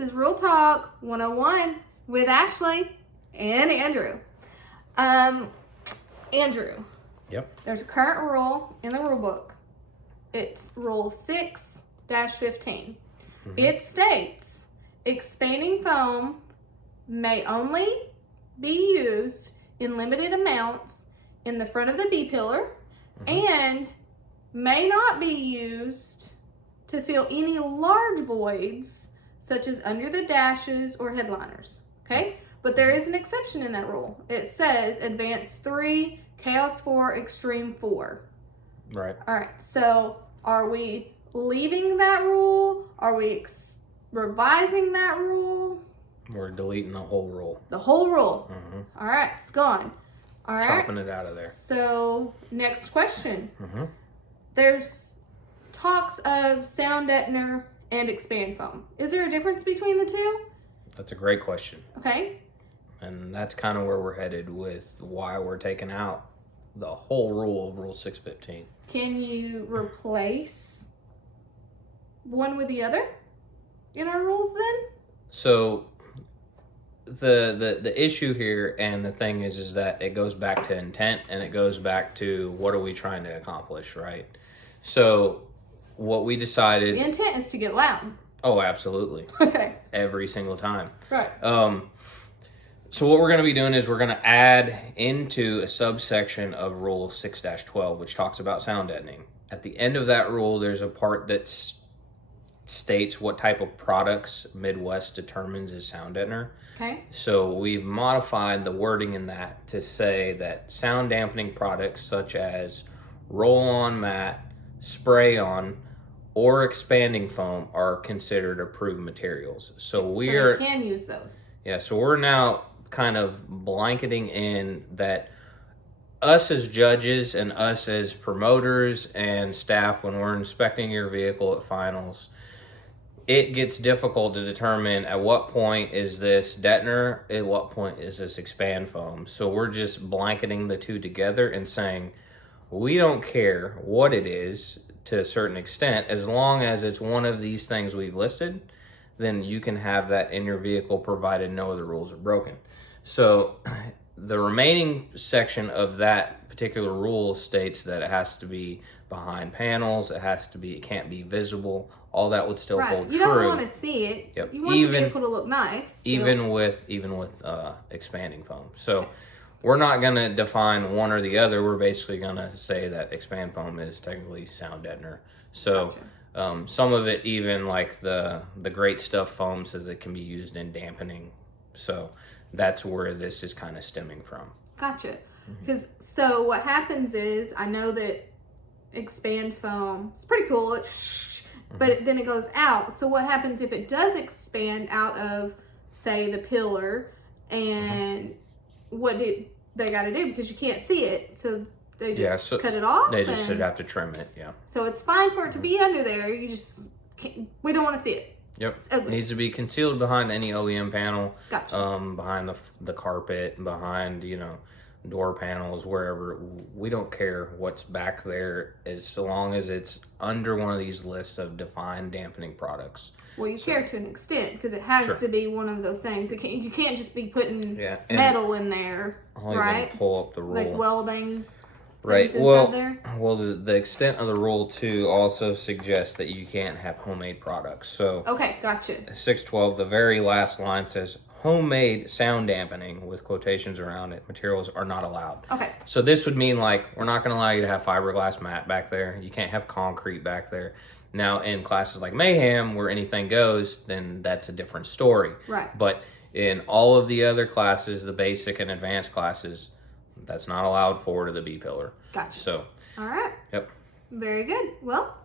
This is Real Talk 101 with Ashley and Andrew. Andrew. Yep. There's a current rule in the rule book. It's Rule 6-15. Mm-hmm. It states expanding foam may only be used in limited amounts in the front of the B pillar, and may not be used to fill any large voids such as under the dashes or headliners. Okay? But there is an exception in that rule. It says Advanced 3, Chaos 4, Extreme 4. Right. All right. So are we leaving that rule? Are we revising that rule? We're deleting the whole rule. The whole rule. Mm-hmm. All right. It's gone. All right. Chopping it out of there. So next question. Mm-hmm. There's talks of sound deadener and expand foam. Is there a difference between the two? That's a great question. Okay. And that's kind of where we're headed with why we're taking out the whole rule of Rule 615. Can you replace one with the other in our rules then? So the issue here and the thing is that it goes back to intent, and it goes back to what are we trying to accomplish, right? So what we decided... The intent is to get loud. Oh, absolutely. Okay. Every single time. Right. So what we're going to be doing is we're going to add into a subsection of Rule 6-12, which talks about sound deadening. At the end of that rule, there's a part that states what type of products Midwest determines as sound deadener. Okay. So we've modified the wording in that to say that sound dampening products such as roll-on mat, spray-on, or expanding foam are considered approved materials. So we can use those. Yeah, so we're now kind of blanketing in that us as judges and us as promoters and staff, when we're inspecting your vehicle at finals, it gets difficult to determine at what point is this deadener, at what point is this expand foam. So we're just blanketing the two together and saying, we don't care what it is to a certain extent, as long as it's one of these things we've listed, then you can have that in your vehicle provided no other rules are broken. So the remaining section of that particular rule states that it has to be behind panels, it can't be visible. All that would still hold true. You don't want to see it. Yep. You want the vehicle to look nice. Still. Even with expanding foam. So we're not going to define one or the other. We're basically going to say that expand foam is technically sound deadener. So gotcha. Some of it, even like the great stuff foam, says it can be used in dampening. So that's where this is kind of stemming from. Gotcha. Because so what happens is, I know that expand foam is pretty cool. But then it goes out. So what happens if it does expand out of, say, the pillar, and what did they got to do, because you can't see it, so they just cut it off? They just should have to trim it, yeah. So it's fine for it to be under there. You just can't, we don't want to see it. Yep. It needs to be concealed behind any OEM panel. Gotcha. Behind the carpet, behind, door panels, wherever. We don't care what's back there, as long as it's under one of these lists of defined dampening products. Well, you care to an extent, because it has to be one of those things. You can't just be putting metal in there, right? Pull up the rule. Like welding. Right. Well, the extent of the rule too also suggests that you can't have homemade products. So okay, gotcha. 612, the very last line says, homemade sound dampening, with quotations around it, materials are not allowed. Okay. So this would mean, like, we're not going to allow you to have fiberglass mat back there. You can't have concrete back there. Now, in classes like Mayhem, where anything goes, then that's a different story. Right. But in all of the other classes, the basic and advanced classes, that's not allowed forward of the B pillar. Gotcha. So. All right. Yep. Very good. Well,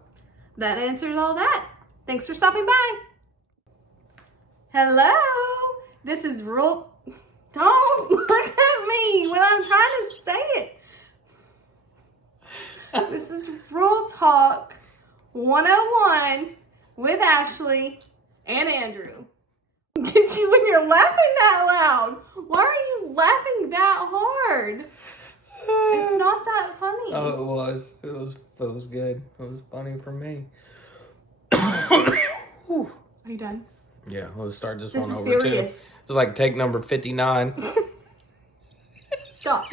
that answers all that. Thanks for stopping by. Hello. This is Real... Don't look at me when I'm trying to say it. This is Real Talk 101 with Ashley and Andrew. When you're laughing that loud, why are you laughing that hard? It's not that funny. Oh, it was. It was good. It was funny for me. Are you done? Yeah, let's start this This one is over too. serious. It's like take number 59. Stop.